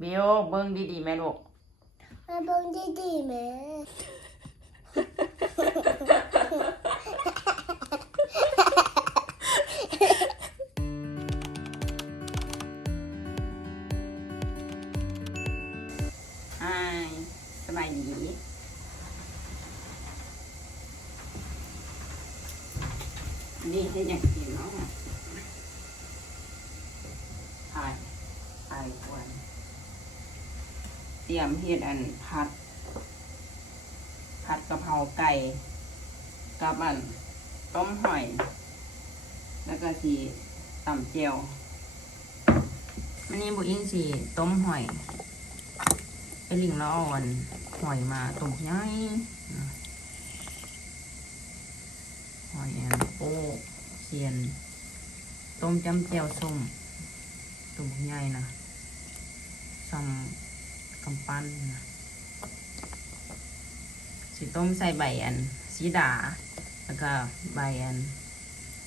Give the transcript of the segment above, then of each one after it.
บิวเบิ้งดีๆแม่ลูกมาเบิ่งดีๆแม่ไอ้สบายดีนี่ให้อยากกินเนาะไอ้ไอ้ควรเตรียมเฮ็ดอันผัด ผัดกะเพราไก่กับอันต้มหอย แล้วก็สีต่ำเจียวมันนี้บุอินสีต้มหอยเป็นลิงละอ่อนหอยมาตุ่มใหญ่หอยแอนโป้เขียน ต้มจำเจียวส้มตุ่มใหญ่นะซัม กำปั้นนะสีต้มใส่ใบอัน สีดา แล้วก็ใบอัน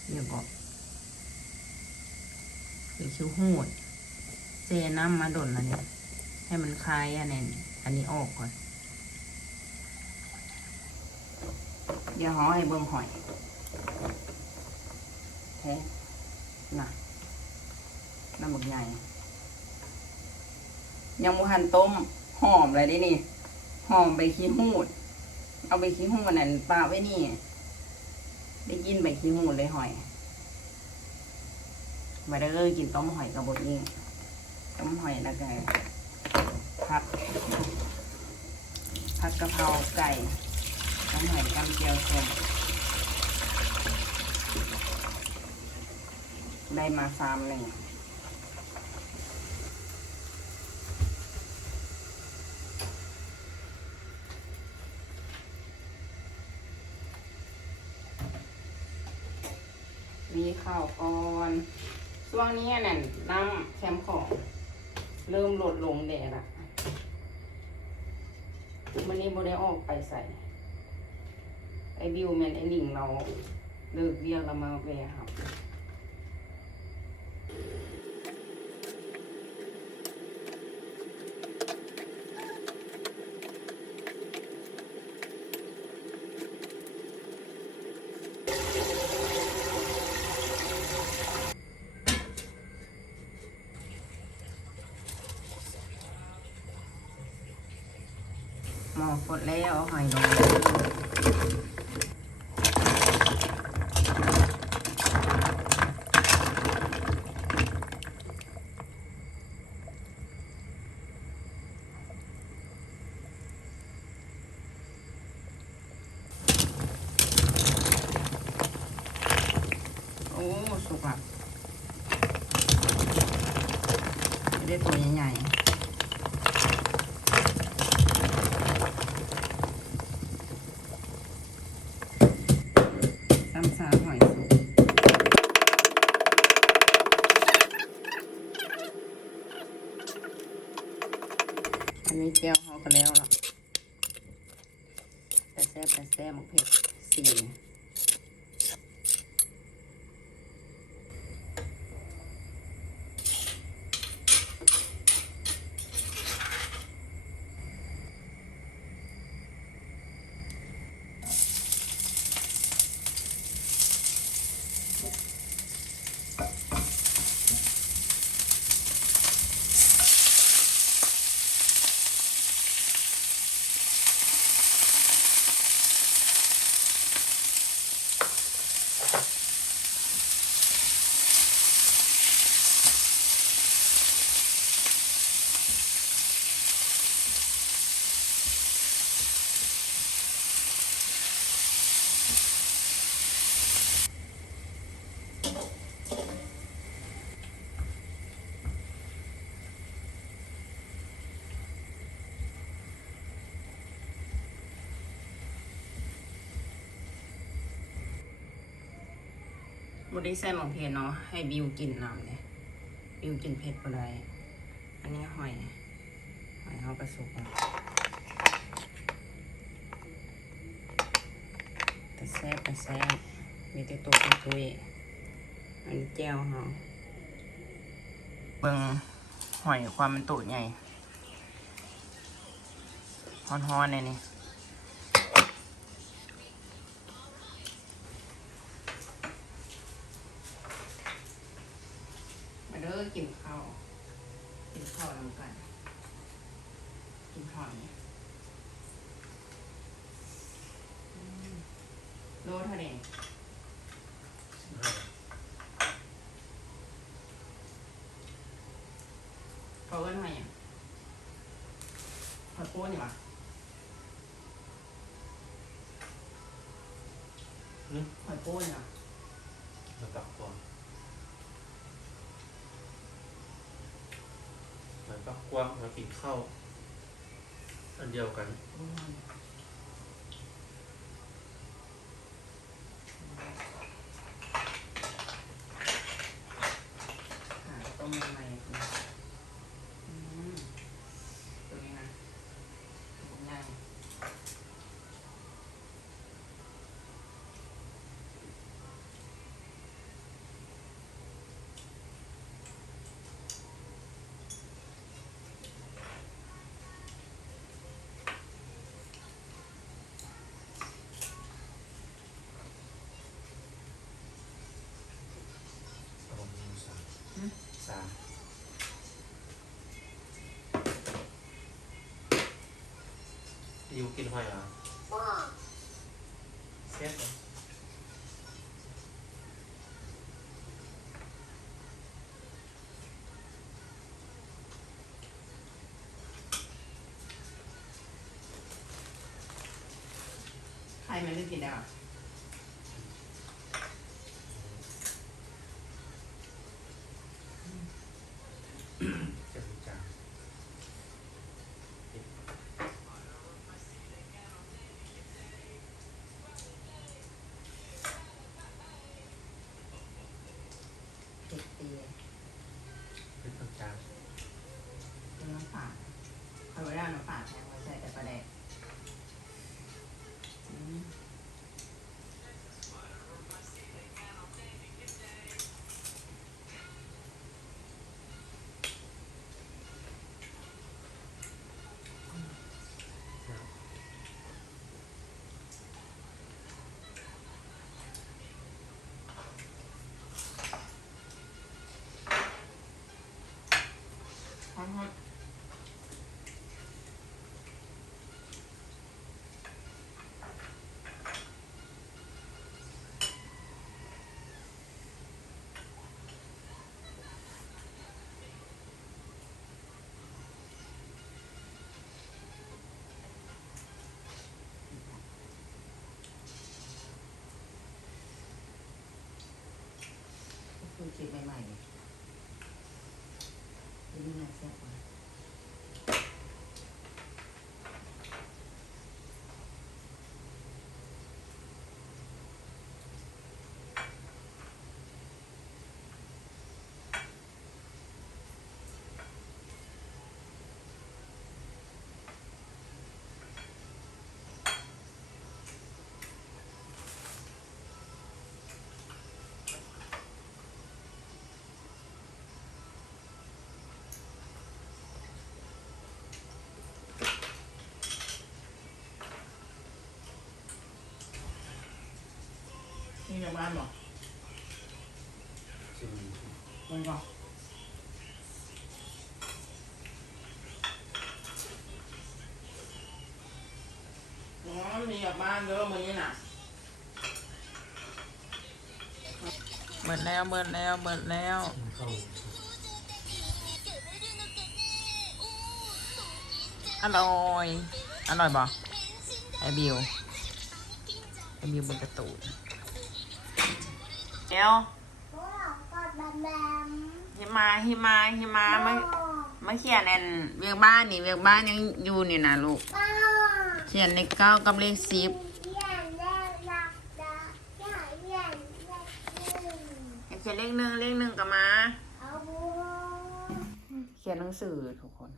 เนี่ยก็คือคิ้วหูดเจน้ำมาดนแล้วเนี่ยให้มันคลายอันนี้อันนี้ออกก่อน เดี๋ยวห่อให้เบิ่งหอยแท้น่ะน้ำหมึกใหญ่ ยังมูหันต้มหอมเลยดินี่หอมใบขี้หูด เอาใบขี้หูดนั่นปาไว้นี่ ได้กินใบขี้หูดเลยหอยมาเด้อกินต้มหอยกับบดนี้ต้มหอยแล้วก็ผัดผัดกะเพราไก่ต้มหอยกำเจียวส้มได้มาฟาร์มหนึ่งมี ข้าวก่อนช่วงนี้นั่นน้ำแคมของ เริ่มลดลงแดดละวันนี้โบได้ออกไปใส่ ไอบิวแมนไอหลิงเราเลิกเรียกเรามาแวะครับ อฟดแล้วเอาหอยลงเลยโอ้ สุกอะไม่ได้ตัวใหญ่ๆ ตำสาหอยสุก อันนี้เจียวเขาก็แล้วล่ะแต่แซ่บแต่แซ่บหมกเผ็ดสี่ บได้ใส่หมกเผ็ดเนาะให้บิวกินน้ำเนี่ยบิวกินเผ็ดบ่ได้อันนี้หอยหอยเขากระสุกแล้วแต่แซ่บแต่แซ่บมีแต่ตัวตุยๆอันนี้แจ่วเขาเบิ่งหอยความมันตูดใหญ่ฮอนๆเลยนี่ เด้อกินข้าวกินข้าวนำกัน กินหอยอืมโลเท่าไหร่เขาเอิ้นหอยหยังหอยโป้นี่ปะอืมหอยโป้นี่ปะมาปักกวางม ปักกวางมากินข้าวอันเดียวกัน โอ้ยหาต้มยังไงอืมตัวนี้นะผมง่าย เอาหมูสาม อืม สาม อยู่กินหอยเหรอพ่อเซ็ตเหรอใครมันไม่กินได้หรอ เจ็ดจาน เจ็ดปี เป็นต้นจาน เป็นน้ำฝาดเอาไว้ได้น้ำฝาดแทนไว้ใส่แต่ปลาแดกอืม ฮอนฮอน ก็คือจิบใหม่ๆเลยนี่น่าแซ่บกว่า นี่ยังบ้านบอกซึ่งมันอ๋อมีกลับบ้านเด้อมือนี้น่ะเบิดแล้วเบิดแล้วเบิดแล้วเข้าอร่อยอร่อยบ่ไอบิวไอบิวบนกระตูน เดี๋ยวพ่อกอดแบมแบมหิมาหิมาหิมาพ่มาอมาเขียนแอนเวียกบ้านนี่เวียกบ้านยังอยู่นี่นะลูกพ่อเขียนเลขเก้ากับเลขสิบเรียนได้รักดาเรียนเรียนเรียนเขียนเลขหนึ่งเลขหนึ่งกับมาเอาบูเขียนหนังสือทุกคน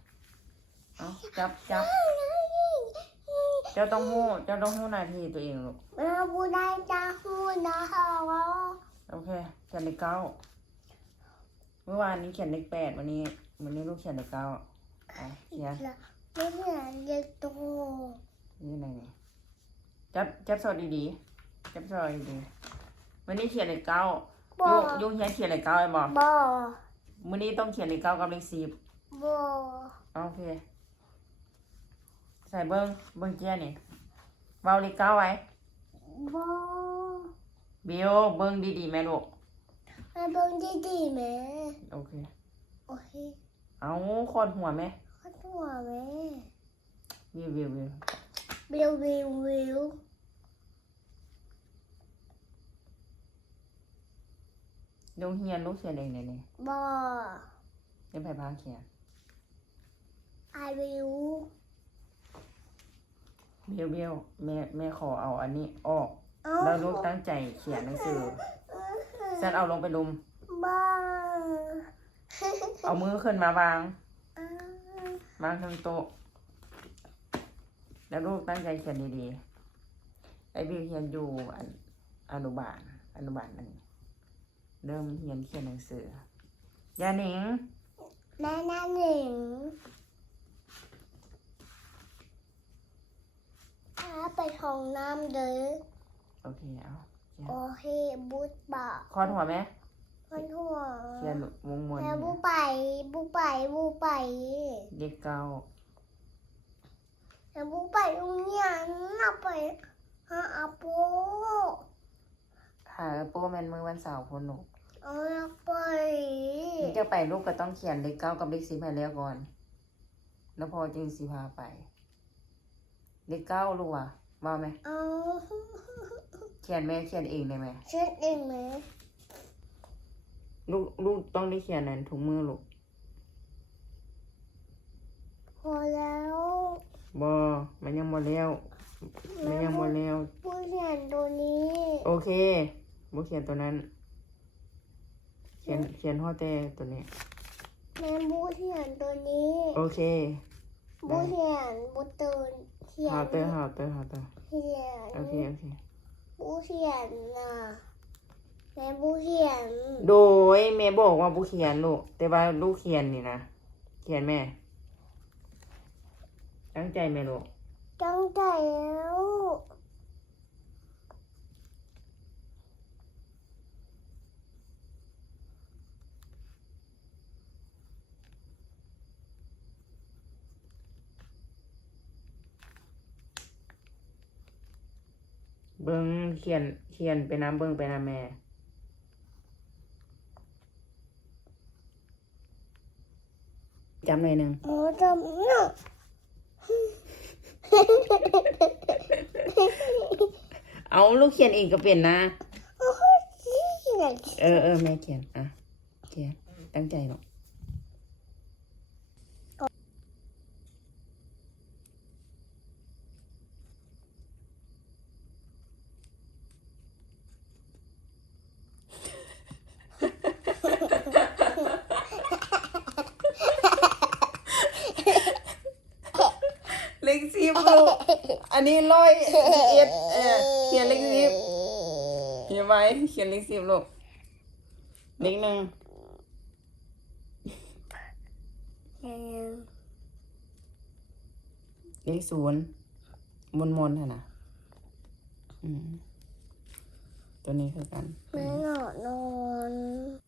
เอาจับจับเจ้าต้องหู้เจ้าต้องหู้หน้าที่ตัวเองลูกเอาบูได้จะพูดนะฮะว่า โอเคเขียนเลขเก้าเมื่อวานนี้เขียนเลขแปดวันนี้วันนี้ลูกเขียนเลขเก้าเขียนไม่เหมือนเด็กโตนี่อะไรเนี่ยจับจับสอดดีๆจับสอดดีๆวันนี้เขียนเลขเก้าบอยุงยุงเขียนเขียนเลขเก้าไอ้บอกบอมื้อนี้ต้องเขียนเลขเก้ากับเลขสิบบอโอเค ใส่เบิ้งเบิ้งเจียนี่เบาเลขเก้าไว้บอ บิวเบิ้งดีๆแม่ลูกมาเบิ่งดีๆแม่โอเค โอเค เอาคอดหัวไหมขอตัวแม่วิววิววิววิววิววิวยุงเฮียนลูกเขียนเองเนี่ยนี่บอเดี๋ยวไปพาเขียนไอวิวบิวบิวแม่แม่ขอเอาอันนี้ออกเอา แล้วลูกตั้งใจเขียนหนังสือฉันเอาลงไปลุมบอเอามือขึ้นมาวาง วางทั้งโต๊ะ แล้วลูกตั้งใจเขียนดีๆ ไอ้บิวเขียนอยู่อันอนุบาล อนุบาลหนึ่ง เริ่มเขียนเขียนหนังสือยาหนิงแม่น้าหนึ่งถ้าไปท้องน้ำเด้อ โอเคเอาเขียนโอเคบูดบะคอดหัวไหมมันหัวเขียนวงมนแล้วบูไปบูไปบูไปเด็กเก้าแล้วบูไปตรงเนี้ยน่าไปหาอาโปหาโป้แมนมือวันเสาร์คนหนูเอาอยากไปนี่จะไปลูกก็ต้องเขียนเลขเก้ากับเลขสิบให้แล้วก่อน แล้วพอจึงสิพาไปเลขเก้าลูกอะว่าไหมเอา เขียนแม่เขียนเองได้ไหมเช็ดเองไหมลูกลูกต้องได้เขียนนั้นถุงมือลูกพอแล้วบอมันยังหมดแล้วมันยังหมดแล้วผู้เรียนตัวนี้ โอเคบุเขียนตัวนั้น เขียนเขียนห่อแต่ตัวนี้แม่บูเรียนตัวนี้ โอเคบูเรียนบูตูนเทียหานเตอร์หาเตอร์หาเตอร์เทียนโอเคโอเค บูเทียนน่ะแม่บูเทียนโดยแม่บอกว่าบุเขียนลูก แต่ว่าลูกเขียนนี่นะเขียนแม่ตั้งใจแม่ลูกจังใจแล้ว เบิ้งเขียนเขียนไปน้ำเบิ้งไปน้ำแม่จำหน่อยหนึ่งหมูจำเนาะเอาลูกเขียนเองก็เป็นนะโอ้ยเขียนเออเออแม่เขียนอะเขียนตั้งใจหรอกเลขสิบลูก อั นี้ร้อยเอ็ดเออเขียนเลขสิบเขียนไว้เขียนเลขสิบลูกเลขหนึ่งเลขศูนย์มนมนะนะตัวนี้คือกันแม่หนอน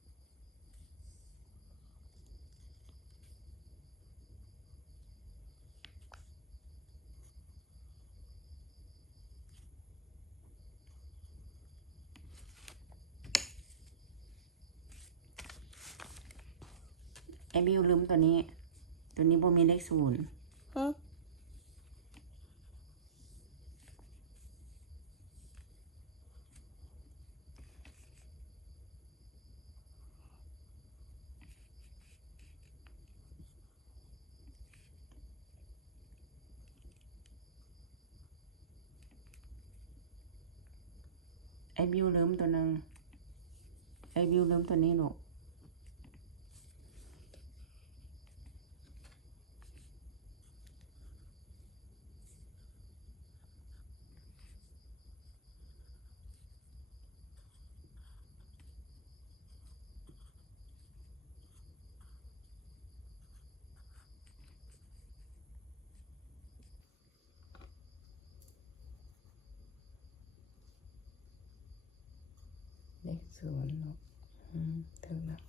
ไอบิวลืมตัวนี้ ตัวนี้บ่มีเลขศูนย์ฮะไอบิวลืมตัวหนึ่งไอบิวลืมตัวนี้ลูก เลขศูนย์เนาะอืมถึงแล้ว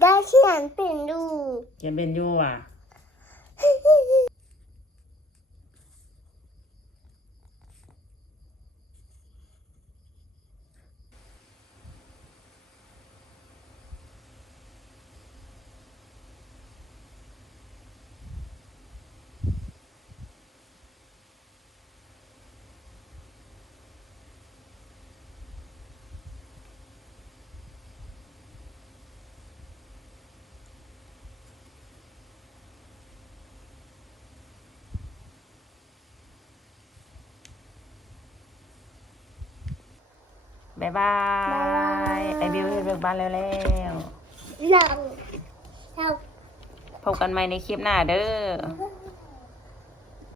ได้เขียนเป็นดูเขียนเป็นอยู่อะ บายบาย ไอบิวเฮ็ดเบิกบ้านแล้วแล้วหลังเราพบกันใหม่ในคลิปหน้าเด้อเ